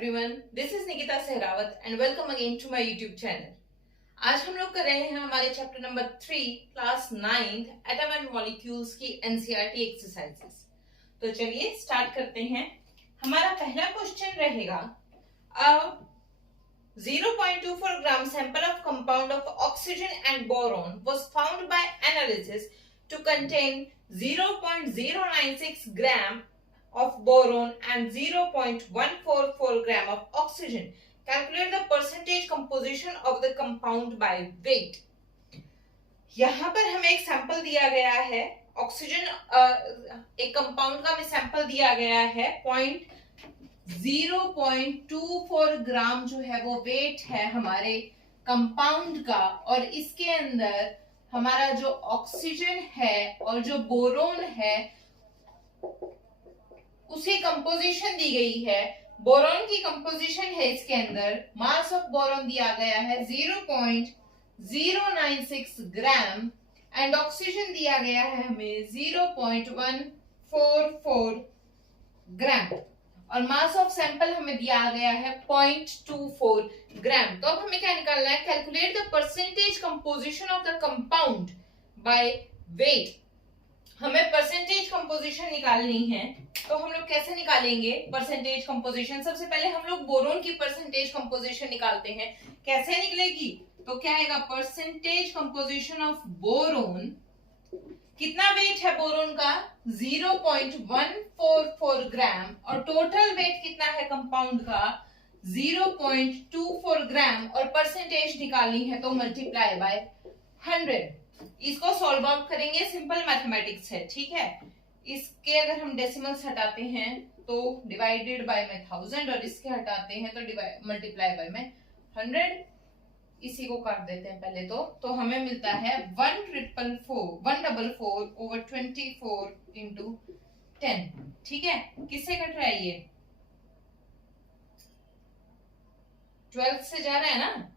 Everyone, this is Nikita Sehrawat and welcome again to my YouTube channel. आज हम लोग कर रहे हैं हमारे chapter number 3 class 9th atom and molecules की एनसीईआरटी एक्सरसाइजेस। तो चलिए स्टार्ट करते हैं। हमारा पहला क्वेश्चन रहेगा, 0.24 gram sample of compound of oxygen and boron was found by analysis to contain 0.096 gram of boron and 0.144 gram of oxygen. Calculate the percentage composition of the compound by weight. यहाँ पर हमें एक sample दिया गया है oxygen, एक compound का हमें सैंपल दिया गया है 0.24 ग्राम जो है वो वेट है हमारे कंपाउंड का, और इसके अंदर हमारा जो ऑक्सीजन है और जो बोरोन है उसकी कंपोजिशन दी गई है। बोरोन की कंपोजिशन है इसके अंदर, मास ऑफ बोरोन दिया गया है 0.096 ग्राम एंड ऑक्सीजन दिया गया है हमें 0.144 ग्राम और मास ऑफ सैंपल हमें दिया गया है 0.24 ग्राम। तो अब हमें क्या निकालना है? Calculate the percentage composition of the compound by weight. हमें परसेंटेज कंपोजिशन निकालनी है, तो हम लोग कैसे निकालेंगे परसेंटेज कंपोजिशन? सबसे पहले हम लोग बोरोन की परसेंटेज कंपोजिशन निकालते हैं। कैसे निकलेगी? तो क्या आएगा? परसेंटेज कंपोजिशन ऑफ बोरोन, कितना वेट है बोरोन का? 0.144 ग्राम, और टोटल वेट कितना है कंपाउंड का? 0.24 ग्राम, और परसेंटेज निकालनी है तो मल्टीप्लाई बाय 100। इसको सॉल्व आउट करेंगे, सिंपल मैथमेटिक्स है, ठीक है। इसके अगर हम डेसिमल्स हटाते हैं तो डिवाइडेड बाय में 1000, और इसके हटाते हैं तो मल्टीप्लाई बाय में 100। इसी को काट देते हैं पहले तो हमें मिलता है 144 over 24 into 10, ठीक है। किससे कट रहा है ये? 12 से जा रहा है ना?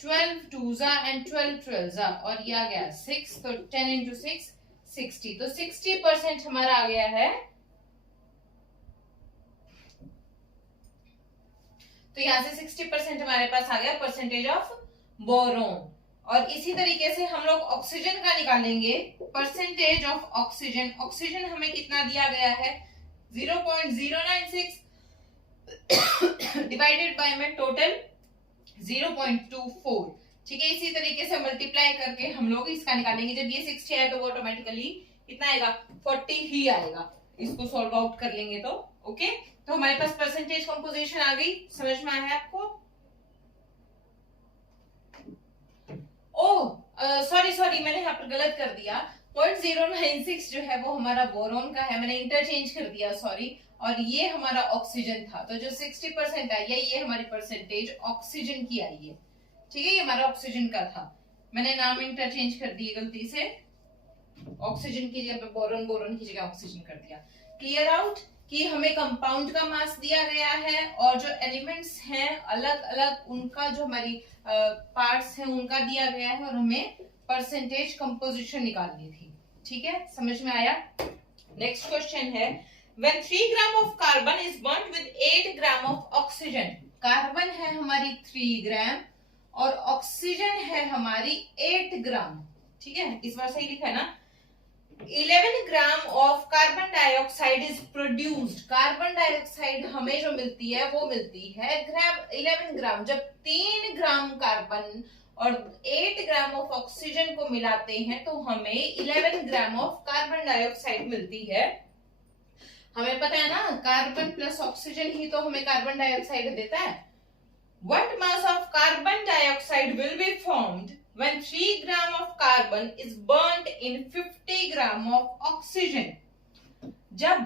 ट्वेल्व टूजा एंड 12 ट्वेल्जा, और ये आ गया 6, तो 10 into 6 60, तो 60% हमारा आ गया है। तो यहां से 60% हमारे पास आ गया परसेंटेज ऑफ बोरोन। और इसी तरीके से हम लोग ऑक्सीजन का निकालेंगे, परसेंटेज ऑफ ऑक्सीजन। ऑक्सीजन हमें कितना दिया गया है? 0.096 डिवाइडेड बाय में टोटल 0.24, ठीक है। इसी तरीके से मल्टीप्लाई करके हम लोग इसका निकालेंगे। जब ये 60 आए तो वो ऑटोमेटिकली कितना आएगा? 40 ही आएगा। इसको सॉल्व आउट कर लेंगे तो ओके। तो हमारे पास परसेंटेज कंपोजिशन आ गई, समझ में आया आपको? सॉरी मैंने यहाँ पर गलत कर दिया। 0.096 जो है वो हमारा बोरोन का है, मैंने इंटरचेंज कर दिया, सॉरी। और ये हमारा ऑक्सीजन था, तो जो 60% आई है ये हमारी परसेंटेज ऑक्सीजन की आई है, ठीक है। ये हमारा ऑक्सीजन का था, मैंने नाम इंटरचेंज कर दिए गलती से। ऑक्सीजन की जगह पे बोरोन, बोरोन की जगह ऑक्सीजन कर दिया। क्लियर आउट कि हमें कंपाउंड का मास दिया गया है और जो एलिमेंट्स हैं अलग अलग उनका जो हमारी पार्ट्स हैं उनका दिया गया है, और हमें परसेंटेज कंपोजिशन निकालनी थी, ठीक है। समझ में आया? नेक्स्ट क्वेश्चन है, when 3 gram of carbon is burnt with 8 gram of oxygen। Carbon है हमारी 3 ग्राम और ऑक्सीजन है हमारी 8 ग्राम, ठीक है। इस बार सही लिखा है ना? 11 gram of carbon dioxide is produced. Carbon dioxide हमें जो मिलती है वो मिलती है 11 ग्राम। जब 3 ग्राम कार्बन और 8 ग्राम ऑफ ऑक्सीजन को मिलाते हैं तो हमें 11 ग्राम ऑफ कार्बन डाइऑक्साइड मिलती है। हमें पता है ना, कार्बन प्लस ऑक्सीजन ही तो हमें कार्बन डाइऑक्साइड देता है। What mass of carbon dioxide will be formed when 3 gram of carbon is burnt in 50 gram of oxygen? जब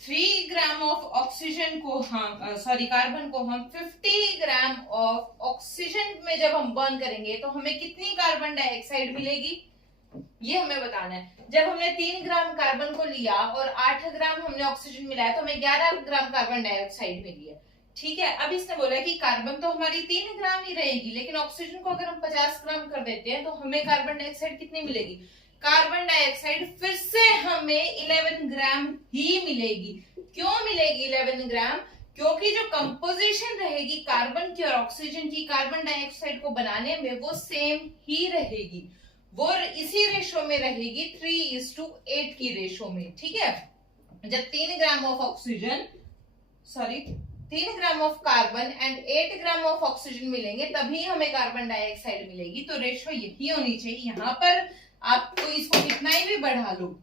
3 ग्राम ऑफ ऑक्सीजन को हम कार्बन को हम 50 ग्राम ऑफ ऑक्सीजन में जब हम बर्न करेंगे तो हमें कितनी कार्बन डाइऑक्साइड मिलेगी, ये हमें बताना है। जब हमने 3 ग्राम कार्बन को लिया और 8 ग्राम हमने ऑक्सीजन मिलाया तो हमें 11 ग्राम कार्बन डाइऑक्साइड मिली है, ठीक है। अब इसने बोला कि कार्बन तो हमारी 3 ग्राम ही रहेगी, लेकिन ऑक्सीजन को अगर हम 50 ग्राम कर देते हैं तो हमें कार्बन डाइऑक्साइड कितनी मिलेगी? कार्बन डाइऑक्साइड फिर से हमें 11 ग्राम ही मिलेगी। क्यों मिलेगी 11 ग्राम? क्योंकि जो कंपोजिशन रहेगी कार्बन की और ऑक्सीजन की कार्बन डाइऑक्साइड को बनाने में वो सेम ही रहेगी, वो इसी रेशो में रहेगी 3:8 की रेशो में। ठीक है, जब 3 ग्राम of oxygen 3 gram of carbon and 8 gram of oxygen मिलेंगे तभी हमें कार्बन डाइऑक्साइड मिलेगी। तो रेशो यही होनी चाहिए। यहाँ पर आपको इसको कितना ही भी बढ़ा लो,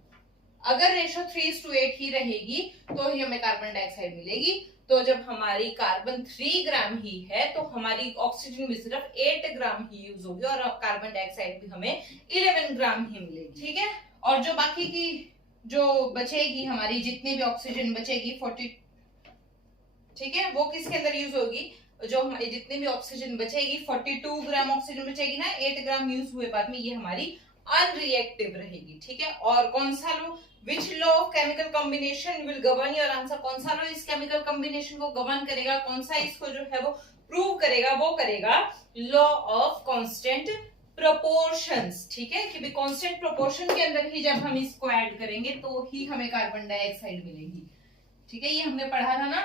अगर रेशो 3:8 ही रहेगी तो ही हमें कार्बन डाइऑक्साइड मिलेगी। तो जब हमारी कार्बन 3 ग्राम ही है तो हमारी ऑक्सीजन भी सिर्फ 8 ग्राम ही यूज होगी और कार्बन डाइऑक्साइड भी हमें 11 ग्राम ही मिलेगी। ठीक है, और जो बाकी की जो बचेगी हमारी, जितनी भी ऑक्सीजन बचेगी 40, ठीक है, वो किसके अंदर यूज होगी? जो हमारी जितनी भी ऑक्सीजन बचेगी 42 ग्राम ऑक्सीजन बचेगी ना, 8 ग्राम यूज हुए बाद में, ये हमारी अनरिएक्टिव रहेगी। ठीक है, और कौन सा लो, which law of chemical combination will govern your answer? कौन सा लॉ इस केमिकल कॉम्बिनेशन को गवर्न करेगा, कौन सा इसको जो है वो प्रूव करेगा? वो करेगा लॉ ऑफ कांस्टेंट प्रोपोर्शंस। ठीक है, कि कांस्टेंट प्रोपोर्शन के अंदर ही जब हम इसको ऐड करेंगे तो ही हमें कार्बन डाइऑक्साइड मिलेगी। ठीक है, ये हमने पढ़ा था ना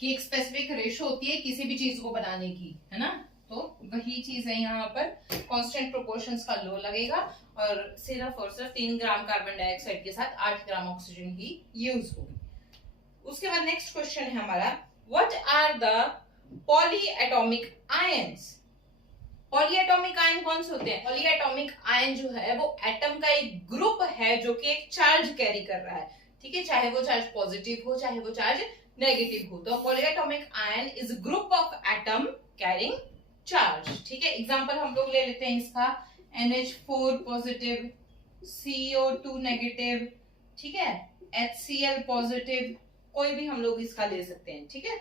कि एक स्पेसिफिक रेशो होती है किसी भी चीज को बनाने की, है ना, तो वही चीज है यहाँ पर। कांस्टेंट प्रोपोर्शंस का लॉ लगेगा और सिर्फ 3 ग्राम कार्बन डाइऑक्साइड के साथ 8 ग्राम ऑक्सीजन ही यूज होगी। उसके बाद नेक्स्ट क्वेश्चन है हमारा, what are the polyatomic ions? Polyatomic ion कौन से होते हैं? पॉलीएटॉमिक आयन जो है वो एटम का एक ग्रुप है जो कि एक चार्ज कैरी कर रहा है। ठीक है, चाहे वो चार्ज पॉजिटिव हो चाहे वो चार्ज नेगेटिव हो। तो polyatomic ion is group of atom carrying charge. ठीक है, एग्जांपल हम लोग ले लेते हैं इसका, NH4 पॉजिटिव, CO2 नेगेटिव, ठीक है, HCl पॉजिटिव, कोई भी हम लोग इसका ले सकते हैं। ठीक है,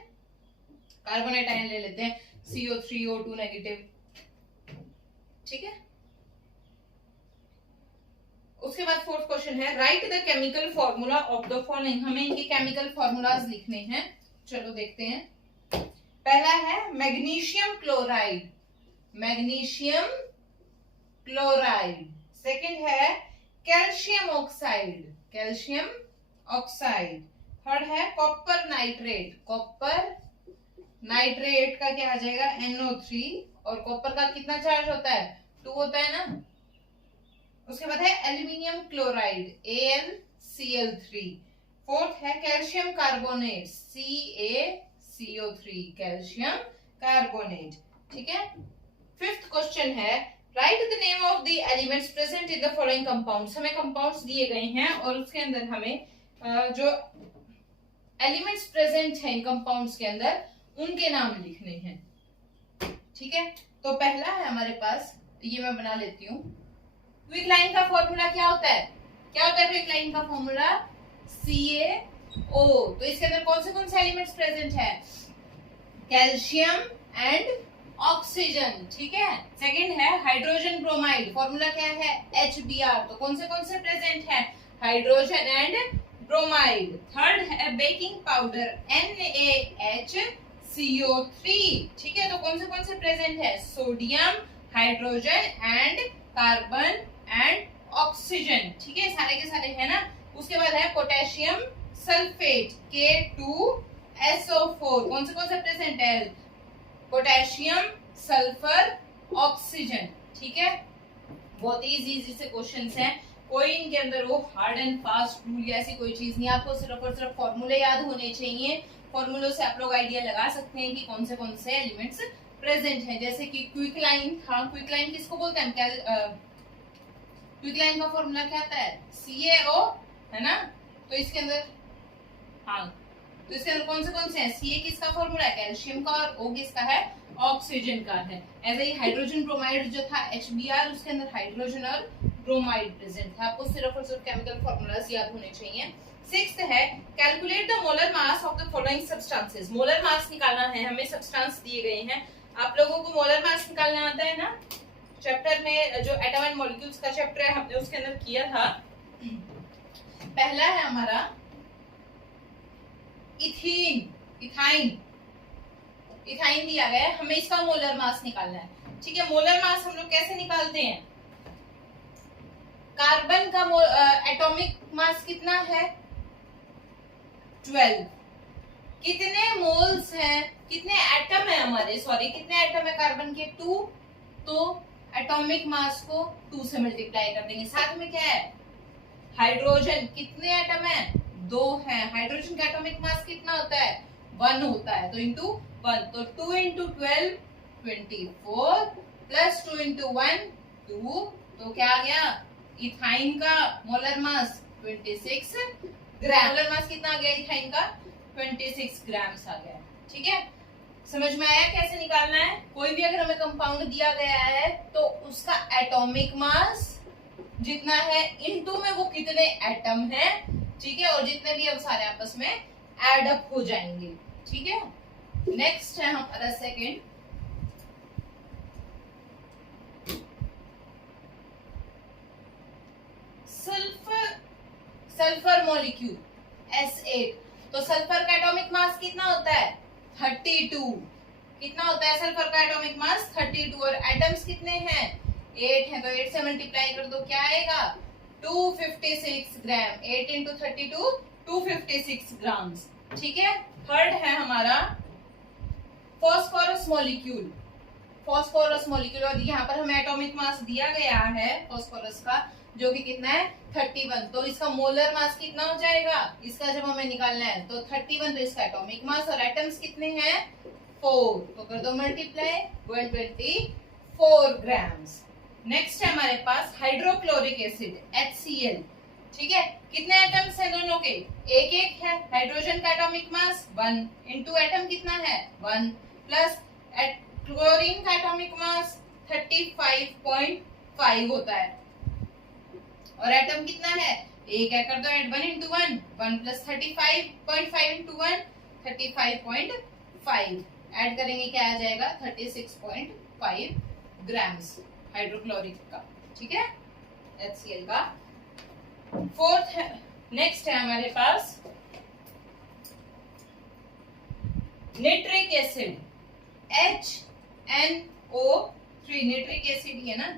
कार्बोनेट आयन ले लेते हैं, CO3O2 नेगेटिव। ठीक है, उसके बाद फोर्थ क्वेश्चन है, right the chemical formula of the following. हमें इनके केमिकल फॉर्मूलाज लिखने हैं। चलो देखते हैं। पहला है magnesium chloride, magnesium chloride. Second है calcium oxide, calcium oxide. Third है कॉपर नाइट्रेट, कॉपर नाइट्रेट का क्या आ जाएगा? NO3। और कॉपर का कितना चार्ज होता है? 2 होता है ना। उसके बाद है एल्यूमिनियम क्लोराइड, AlCl3। फोर्थ है calcium carbonate, CaCO3, calcium carbonate. ठीक है, फिफ्थ क्वेश्चन है, right the name of the elements present in the following compounds. हमें कंपाउंड्स दिए गए हैं और उसके अंदर हमें जो एलिमेंट्स प्रेजेंट हैं इन कंपाउंड्स के अंदर उनके नाम लिखने हैं। ठीक है, तो पहला है हमारे पास, ये मैं बना लेती हूँ। क्विकलाइन का फॉर्मूला क्या होता है? क्या होता है क्विकलाइन का फॉर्मूला? CaO। तो इसके अंदर कौन से एलिमेंट्स प्रेजेंट है? Calcium and oxygen. ठीक है, सेकंड है हाइड्रोजन ब्रोमाइड, फॉर्मूला क्या है? HBr। तो कौन से प्रेजेंट है? Hydrogen and bromide. थर्ड है बेकिंग पाउडर, NaHCO3। ठीक है, तो कौन से प्रेजेंट है? Sodium, hydrogen and carbon and oxygen. ठीक है, सारे के सारे है ना। उसके बाद है पोटेशियम सल्फेट, K2SO4। कौन से प्रेजेंट है? Potassium, sulphur, oxygen. ठीक है, बहुत इजी से क्वेश्चंस हैं, कोई इनके अंदर वो हार्ड एंड फास्ट रूल ऐसी कोई चीज नहीं। आपको सिर्फ और सिर्फ फॉर्मूले याद होने चाहिए। फॉर्मूलों से आप लोग आइडिया लगा सकते हैं कि कौन से एलिमेंट्स प्रेजेंट हैं। जैसे कि क्विकलाइन था, क्विकलाइन किसको बोलते हैं? क्विकलाइन का फॉर्मूला क्या आता है? CaO, है ना। तो इसके अंदर तो इसके अंदर कौन से हैं? Ca किसका फॉर्मूला है? कैल्शियम का। और O किसका है? ऑक्सीजन का है। ऐसे ही हाइड्रोजन ब्रोमाइड जो था HBr, उसके अंदर हाइड्रोजन और ब्रोमाइड प्रेजेंट था। आपको सिर्फ और सिर्फ केमिकल फॉर्मूलाज याद होने चाहिए। सिक्स्थ है calculate the molar mass of the following substances. Molar mass निकालना है हमें, सब्सटेंस दिए गए हैं। आप लोगों को मोलर मास निकालना आता है ना, चैप्टर में जो एटम एंड मॉलिक्यूल्स का चैप्टर है हमने उसके अंदर किया था। पहला है हमारा इथाइन दिया गया है, हमें इसका मोलर मास निकालना है। ठीक है, मोलर मास हम लोग कैसे निकालते हैं? कार्बन का एटॉमिक मास कितना है 12। कितने मोल्स हैं, कितने एटम है हमारे, सॉरी कितने एटम है कार्बन के 2, तो एटॉमिक मास को 2 से मल्टीप्लाई कर देंगे। साथ में क्या है हाइड्रोजन, कितने एटम है 2 है। हाइड्रोजन का एटॉमिक मास कितना होता है 1 होता है, तो इंटू 1, तो 2 इंटू 12 24 प्लस 2 इंटू 1 2, तो क्या आ गया इथाइन का मोलर मास 26 ग्राम। मोलर मास कितना आ गया इथाइन का 26 ग्राम्स आ गया। ठीक है, समझ में आया कैसे निकालना है। कोई भी अगर हमें कंपाउंड दिया गया है तो उसका एटॉमिक मास जितना है इनटू में वो कितने एटम है, ठीक है, और जितने भी अब सारे आपस में एड अप हो जाएंगे। ठीक है, नेक्स्ट है हमारा सेकंड, सल्फर मॉलिक्यूल S8। तो सल्फर का एटॉमिक मास कितना होता है 32। कितना होता है सल्फर का एटॉमिक मास 32, और एटम्स कितने हैं 8 हैं, तो 8 से मल्टीप्लाई कर दो क्या आएगा 256 ग्राम। 8 इंटू 32 256 ग्राम्स। ठीक है, थर्ड है हमारा फॉस्फोरस मॉलिक्यूल। फॉस्फोरस मॉलिक्यूल, और यहाँ पर हमें एटॉमिक मास दिया गया है फॉस्फोरस का जो कि कितना है 31, तो इसका मोलर मास कितना हो जाएगा, इसका जब हमें निकालना है तो 31, तो इसका एटॉमिक मास, और एटम्स कितने हैं 4, तो कर दो मल्टीप्लाई 124 ग्राम्स। नेक्स्ट है हमारे पास हाइड्रोक्लोरिक एसिड HCl। ठीक है, कितने एटम्स हैं दोनों के, एक एक है। हाइड्रोजन का एटॉमिक मास 1 इंटू एटम कितना है 1, प्लस क्लोरीन का एटॉमिक मास 35.5 होता है, और एटम कितना है एक है, कर दो add 1 into 1 1 plus 35.5 into 1 35.5, add करेंगे क्या आ जाएगा 36.5 ग्राम्स हाइड्रोक्लोरिक का। ठीक है, HCl का। फोर्थ है, नेक्स्ट है हमारे पास nitric acid HNO3। Nitric acid ही है ना।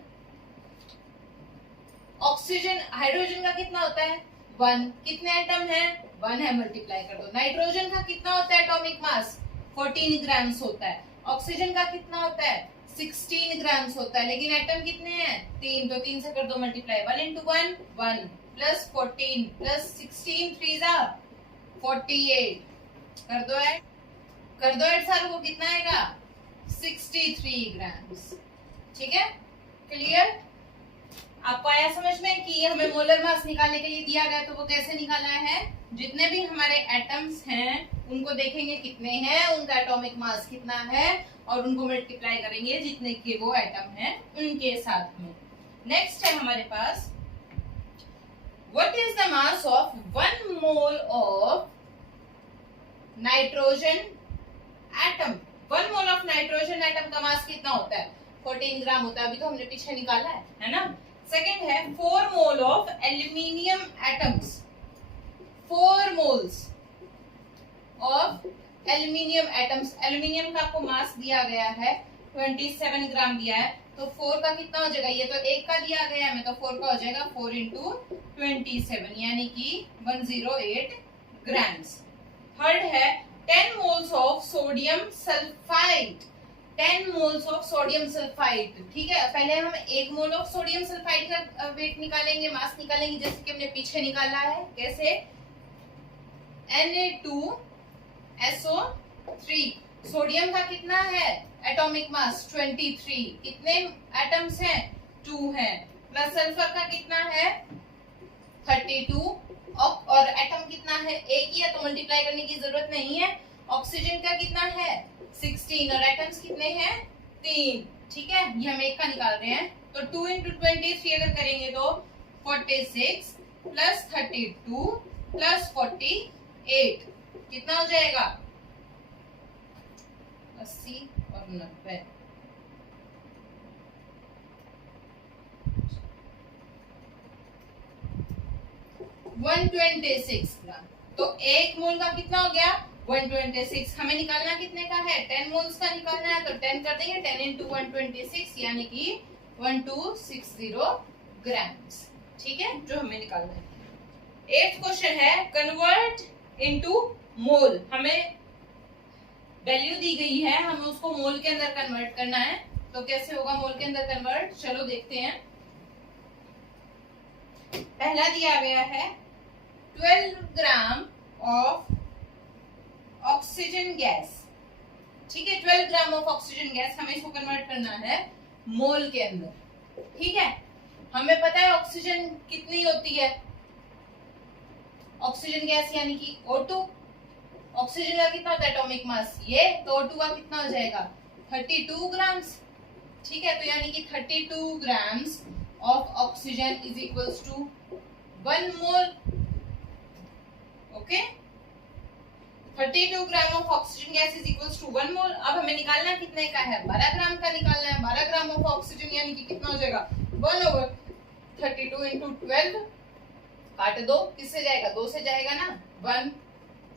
ऑक्सीजन, हाइड्रोजन का कितना होता है 1, कितने एटम है 1 है, मल्टीप्लाई कर दो। नाइट्रोजन का कितना होता है एटॉमिक मास 14 ग्राम्स होता है। ऑक्सीजन का कितना होता है 16 ग्राम्स होता है, लेकिन एटम कितने हैं 3, तो 3 से कर दो मल्टीप्लाई 1 इंटू 1 1 प्लस 14 प्लस 16 3 48, कर दो ऐड सारों को, कितना आएगा 63 ग्राम्स। ठीक है, क्लियर। आपको आया समझ में कि हमें मोलर मास निकालने के लिए दिया गया, तो वो कैसे निकालना है, जितने भी हमारे एटम्स हैं उनको देखेंगे कितने हैं, उनका एटॉमिक मास कितना है, और उनको मल्टीप्लाई करेंगे जितने के वो एटम हैं उनके साथ में। नेक्स्ट है हमारे पास what is the mass of 1 mole of nitrogen atom. 1 mole of nitrogen atom का मास कितना होता है 14 ग्राम होता है, अभी तो हमने पीछे निकाला है ना। सेकेंड है 4 mole of aluminium atoms. 4 moles of aluminium atoms. Aluminium का आपको मास दिया गया है 27 ग्राम दिया है, तो 4 का कितना हो जाएगा, ये तो 1 का दिया गया है, तो 4 का हो जाएगा 4 इंटू 27 यानी कि 108 ग्राम्स। थर्ड है 10 moles of sodium sulphide. 10 moles of sodium sulphide. ठीक है, पहले हम 1 मोल ऑफ सोडियम सल्फाइड का वेट निकालेंगे, मास निकालेंगे, जैसे कि हमने पीछे निकाला है। कैसे, Na2SO3। सोडियम का कितना है एटॉमिक मास 23, कितने एटम्स हैं 2 हैं, प्लस सल्फर का कितना है 32, और एटम कितना है एक ही है, तो मल्टीप्लाई करने की जरूरत नहीं है। ऑक्सीजन का कितना है 16, और एटम्स कितने हैं 3। ठीक है, ये हम एक का निकाल रहे हैं, तो 2 इंटू 23 अगर करेंगे तो 46 प्लस 32 प्लस 48 कितना हो जाएगा 80 और 90। ग्राम। तो 1 मोल का कितना हो गया 126। हमें निकालना कितने का है 10 मोल्स का निकालना है, तो 10 कर देंगे 10 इंटू 126 यानी कि 1260 ग्राम्स। ठीक है, जो हमें निकालना है। 8th क्वेश्चन है कन्वर्ट इनटू मोल। हमें वैल्यू दी गई है, हमें उसको मोल के अंदर कन्वर्ट करना है। तो कैसे होगा मोल के अंदर कन्वर्ट, चलो देखते हैं। पहला दिया गया है 12 ग्राम ऑफ ऑक्सीजन गैस, ठीक है, 12 ग्राम ऑफ ऑक्सीजन गैस, हमें इसको कन्वर्ट करना है मोल के अंदर। ठीक है, हमें पता है ऑक्सीजन कितनी होती है, ऑक्सीजन गैस यानी कि O2। ऑक्सीजन का कितना होता है एटॉमिक मास, ये, तो O2 का कितना हो जाएगा 32 ग्राम्स। ठीक है, तो यानी कि 32 grams of oxygen is equals to 1 mole. Okay, 32 gram of oxygen gas is equals to 1 mole. अब हमें निकालना कितने का है, 12 ग्राम का निकालना है। 12 ग्राम ऑफ ऑक्सीजन यानी कि कितना हो जाएगा 1/32 इंटू 12, काट दो, किससे जाएगा 2 से जाएगा ना, 1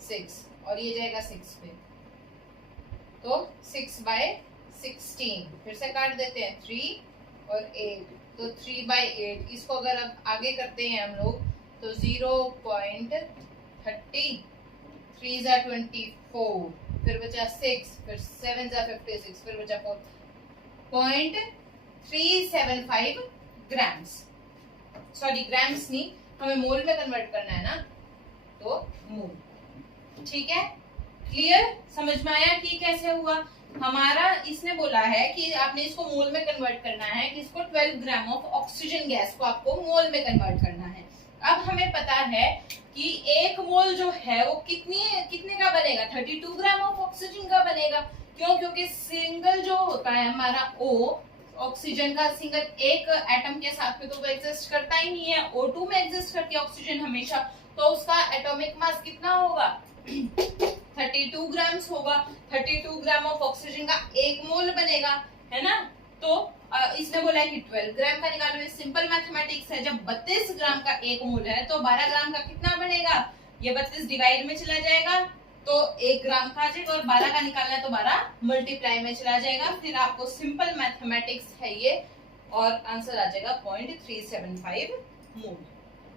6, और ये जाएगा 6 पे, तो 6/16, फिर से काट देते हैं 3 और 8, तो 3/8। इसको अगर अब आगे करते हैं हम लोग तो 0.30, 3 जा 24, फिर बचा 6, फिर 7 जा 56, फिर बचा 0.375 ग्राम्स। सॉरी ग्राम्स नहीं, हमें मोल में कन्वर्ट करना है ना, तो मोल। ठीक है, क्लियर, समझ में आया कि कैसे हुआ हमारा। इसने बोला है कि आपने इसको मोल में कन्वर्ट करना है, कि इसको 12 ग्राम ऑफ ऑक्सीजन गैस को आपको मोल में कन्वर्ट करना है। अब हमें पता है कि 1 मोल जो है वो कितने का बनेगा, 32 ग्राम ऑफ ऑक्सीजन का बनेगा। क्यों, क्योंकि सिंगल जो होता है हमारा O, ऑक्सीजन का सिंगल एक एटम के साथ में तो वो एग्जिस्ट करता ही नहीं है, O2 में एग्जिस्ट करती है ऑक्सीजन हमेशा, तो उसका एटॉमिक मास कितना होगा 32 ग्राम्स होगा। 32 ग्राम ऑफ ऑक्सीजन का 1 मोल बनेगा, है ना। तो इसने बोला है कि 12 ग्राम का निकालो, ये सिंपल मैथमेटिक्स है। जब 32 ग्राम का 1 मोल है तो 12 ग्राम का कितना बनेगा, ये 32 डिवाइड में चला जाएगा तो 1 ग्राम का आ जाएगा, और 12 का निकालना है तो 12 मल्टीप्लाई में चला जाएगा। फिर आपको सिंपल मैथमेटिक्स है ये, और आंसर आ जाएगा 0.375 मोल।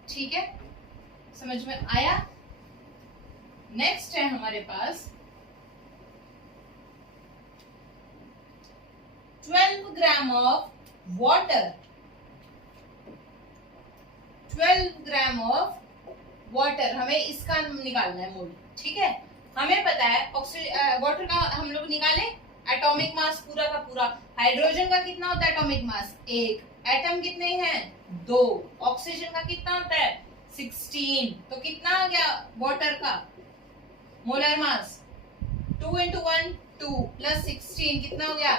ठीक है, समझ में आया। नेक्स्ट है हमारे पास 12 gram of water, 12 gram of water, हमें इसका निकालना है मोल। ठीक है, हमें पता है वाटर का हम लोग निकाले एटॉमिक मास पूरा का पूरा। हाइड्रोजन का कितना होता है एटॉमिक मास 1, एटम कितने हैं 2, ऑक्सीजन का कितना होता है 16, तो कितना आ गया वाटर का मोलर मास 2 into 1 2 प्लस 16 कितना हो गया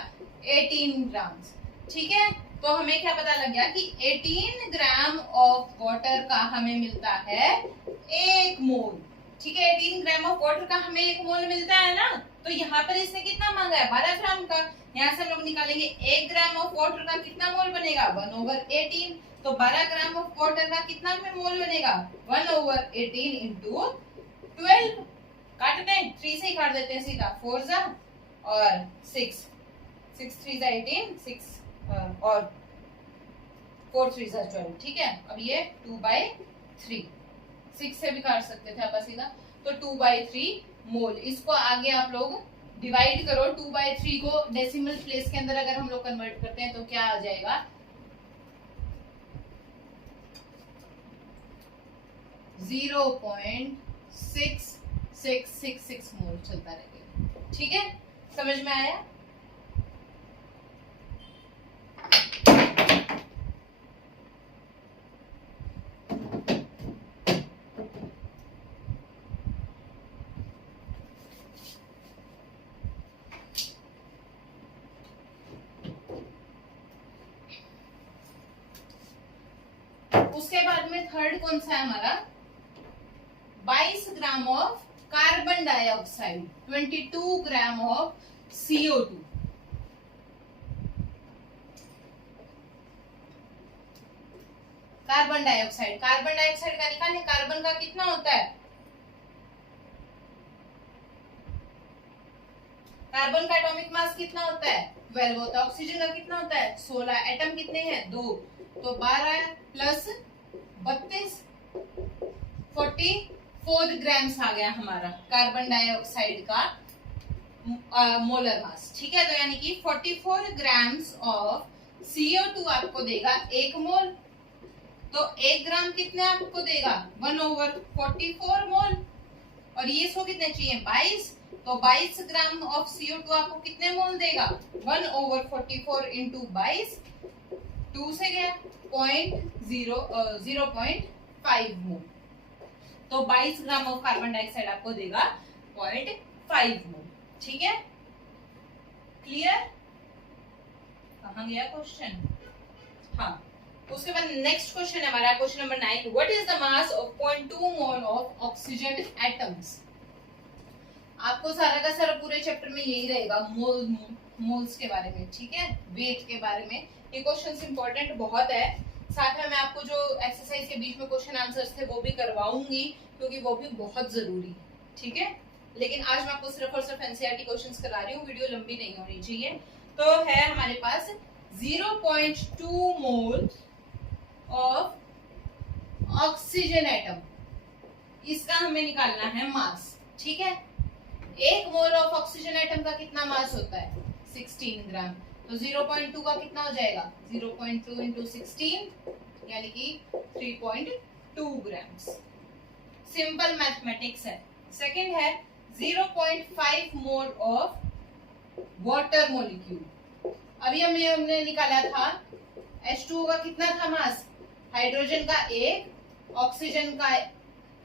18 ग्राम। ठीक है, तो हमें क्या पता लग गया कि 18 ग्राम ऑफ वाटर का हमें मिलता है 1 मोल। ठीक है, 18 ग्राम ऑफ वाटर का हमें 1 मोल मिलता है ना, तो यहाँ पर इसने कितना मांगा है 12 ग्राम का। यहाँ से हम लोग निकालेंगे 1 ग्राम ऑफ वाटर का कितना मोल बनेगा 1/18, तो 12 ग्राम ऑफ वाटर का कितना में मोल बनेगा 1/18 इंटू 12, काटते हैं 3 से ही काट देते हैं सीधा, 4 जा और 6 3 जा 18, 6 और 4 3 जा 12। ठीक है, अब ये 2/3, 6 से भी काट सकते थे आप सीधा, तो 2/3 मोल। इसको आगे आप लोग डिवाइड करो, 2/3 को डेसिमल प्लेस के अंदर अगर हम लोग कन्वर्ट करते हैं तो क्या आ जाएगा 0.6666 मोल चलता रहेगा। ठीक है, समझ में आया। उसके बाद में थर्ड कौन सा है हमारा 22 gram of carbon dioxide, 22 gram of CO2। Carbon dioxide का निकालें, कार्बन का कितना होता है, कार्बन का एटॉमिक मास कितना होता है 12 होता है। ऑक्सीजन का कितना होता है 16, एटम कितने हैं 2, तो 12 प्लस 44 ग्राम्स आ गया हमारा कार्बन डाइऑक्साइड का मोलर मास। ठीक है, तो यानी कि 44 ग्राम्स ऑफ CO2 आपको देगा 1 मोल। तो 1 ग्राम कितने आपको देगा 1/44 मोल। और ये इसको कितने चाहिए 22, तो 22 ग्राम ऑफ CO2 आपको कितने मोल देगा 1/44 इंटू 22, 2 से गया 0.5 मोल। तो 22 ग्राम ऑफ कार्बन डाइऑक्साइड आपको देगा 0.5 मोल। ठीक है, क्लियर? कहाँ गया क्वेश्चन? हाँ, उसके बाद नेक्स्ट क्वेश्चन है हमारा question number 9। What is the mass of 0.2 mole of oxygen atoms. आपको सारा का सारा पूरे चैप्टर में यही रहेगा, मोल्स के बारे में। ठीक है, वेट के बारे में। ये क्वेश्चंस इंपॉर्टेंट बहुत है। साथ में मैं आपको जो एक्सरसाइज के बीच में क्वेश्चन आंसर्स थे वो भी करवाऊंगी, क्योंकि वो भी बहुत जरूरी है। ठीक है, लेकिन आज मैं आपको सिर्फ और सिर्फ एनसीईआरटी क्वेश्चंस करा रही हूँ, वीडियो लंबी नहीं होनी चाहिए। तो है हमारे पास 0.2 मोल ऑफ ऑक्सीजन एटम, इसका हमें निकालना है मास। ठीक है, 1 मोल ऑफ ऑक्सीजन एटम का कितना मास होता है 16 ग्राम। तो 0.2 का कितना हो जाएगा 0.2 इंटू 16 यानी कि 3.2 ग्राम्स। सिंपल मैथमेटिक्स है। सेकंड है 0.5 मोल ऑफ वाटर मॉलिक्यूल। अभी हमने निकाला था H2O का कितना था मास, हाइड्रोजन का 1, ऑक्सीजन का,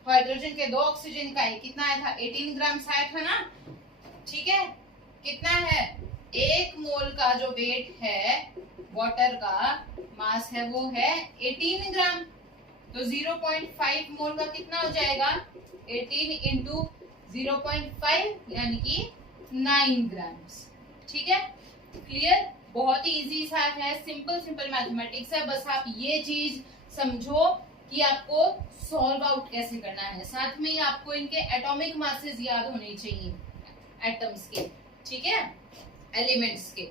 हाइड्रोजन के 2, ऑक्सीजन का 1, कितना आया था 18 ग्राम आया था ना। ठीक है, कितना है 1 मोल का जो वेट है वाटर का मास है वो है 18 ग्राम। तो 0.5 मोल का कितना हो जाएगा 18 इंटू 0.5 यानी कि 9 ग्राम्स। ठीक है, क्लियर? बहुत ही इजी सा है, सिंपल मैथमेटिक्स है। बस आप ये चीज समझो कि आपको सॉल्व आउट कैसे करना है। साथ में ही आपको इनके एटॉमिक मासेस याद होने चाहिए, एटम्स के। ठीक है, एलिमेंट्स के।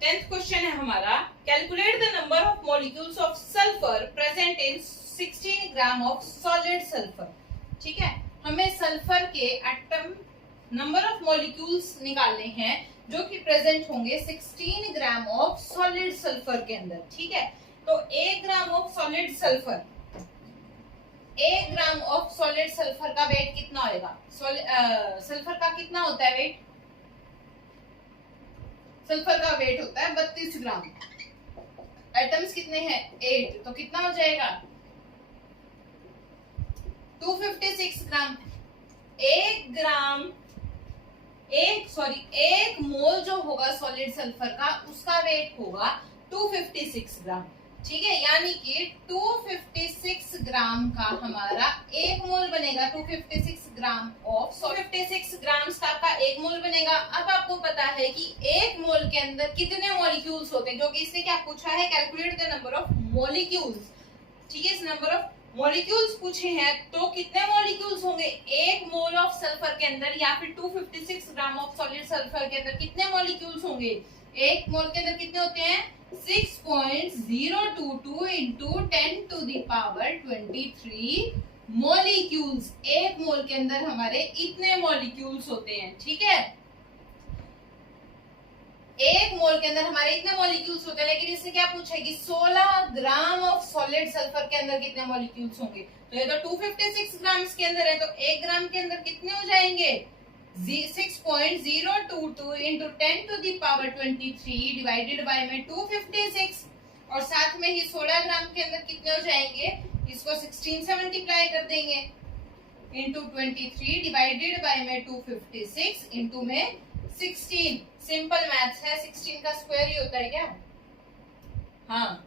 10th क्वेश्चन है हमारा, calculate the number of molecules of sulphur present in 16 gram of solid sulphur. ठीक है, हमें सल्फर के एटम नंबर ऑफ मॉलिक्यूल्स निकालने हैं जो कि प्रेजेंट होंगे 16 ग्राम ऑफ सॉलिड सल्फर के अंदर। ठीक है, तो 1 gram of solid sulphur, 1 gram of solid sulphur का वेट कितना होगा? सल्फर का कितना होता है वेट? सल्फर का वेट होता है 32 ग्राम। एटम्स कितने हैं 8, तो कितना हो जाएगा 256 ग्राम। 1 मोल जो होगा सॉलिड सल्फर का उसका वेट होगा 256 ग्राम। ठीक है, यानी कि 256 ग्राम का हमारा 1 मोल बनेगा। 256 ग्राम ऑफ 256 ग्राम का 1 मोल बनेगा। अब आपको पता है कि 1 मोल के अंदर कितने मॉलिक्यूल्स होते हैं, जो कि इससे क्या पूछा है, calculate the number of molecules. ठीक है, इस नंबर ऑफ मॉलिक्यूल्स पूछे हैं तो कितने मॉलिक्यूल्स होंगे 1 मोल ऑफ सल्फर के अंदर, या फिर 256 ग्राम ऑफ सॉलिड सल्फर के अंदर कितने मॉलिक्यूल्स होंगे। 1 मोल के अंदर कितने होते हैं 6.022 into 10 to the power 23 molecules. 1 mole के अंदर हमारे इतने मॉलिक्यूल्स होते हैं। ठीक है, 1 मोल के अंदर हमारे इतने मॉलिक्यूल्स होते हैं, लेकिन इससे क्या पूछा है कि 16 ग्राम ऑफ सॉलिड सल्फर के अंदर कितने मॉलिक्यूल्स होंगे। तो ये तो 256 ग्राम के अंदर है, तो 1 ग्राम के अंदर कितने हो जाएंगे 6.022 into 10 to the power 23 divided by में 256, और साथ में ही 16 ग्राम के अंदर कितने हो जाएंगे, इसको 16 से मल्टीप्लाई कर देंगे इंटू 23 डिवाइडेड बाय में 256 इंटू में 16। सिंपल मैथ्स है, 16 का स्क्वायर ही होता है क्या? हाँ,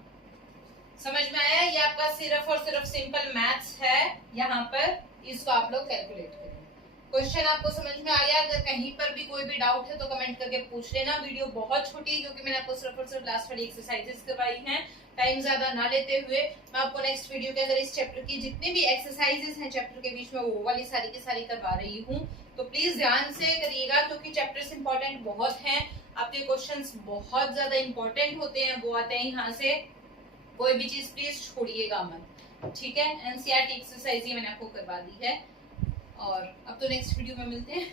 समझ में आया? ये आपका सिर्फ और सिर्फ सिंपल मैथ्स है। यहाँ पर इसको आप लोग कैलकुलेट करें। क्वेश्चन आपको समझ में आ गया? अगर कहीं पर भी कोई भी डाउट है तो कमेंट करके पूछ लेना। वीडियो बहुत छोटी है क्योंकि मैंने आपको सिर्फ और सिर्फ लास्ट वाली एक्सरसाइजेस करवाई हैं। टाइम ज्यादा ना लेते हुए मैं आपको नेक्स्ट वीडियो के अंदर इस चैप्टर की जितनी भी एक्सरसाइजेस हैं चैप्टर के बीच में वो वाली सारी की सारी करवा रही हूँ। तो प्लीज ध्यान से करिएगा क्योंकि चैप्टर्स इंपॉर्टेंट बहुत हैं। आपके क्वेश्चंस बहुत ज्यादा इंपॉर्टेंट होते हैं, वो आते हैं यहाँ से। कोई भी चीज प्लीज छोड़िएगा मत। ठीक है, एनसीईआरटी एक्सरसाइज ये मैंने आपको करवा दी है। और अब तो नेक्स्ट वीडियो में मिलते हैं।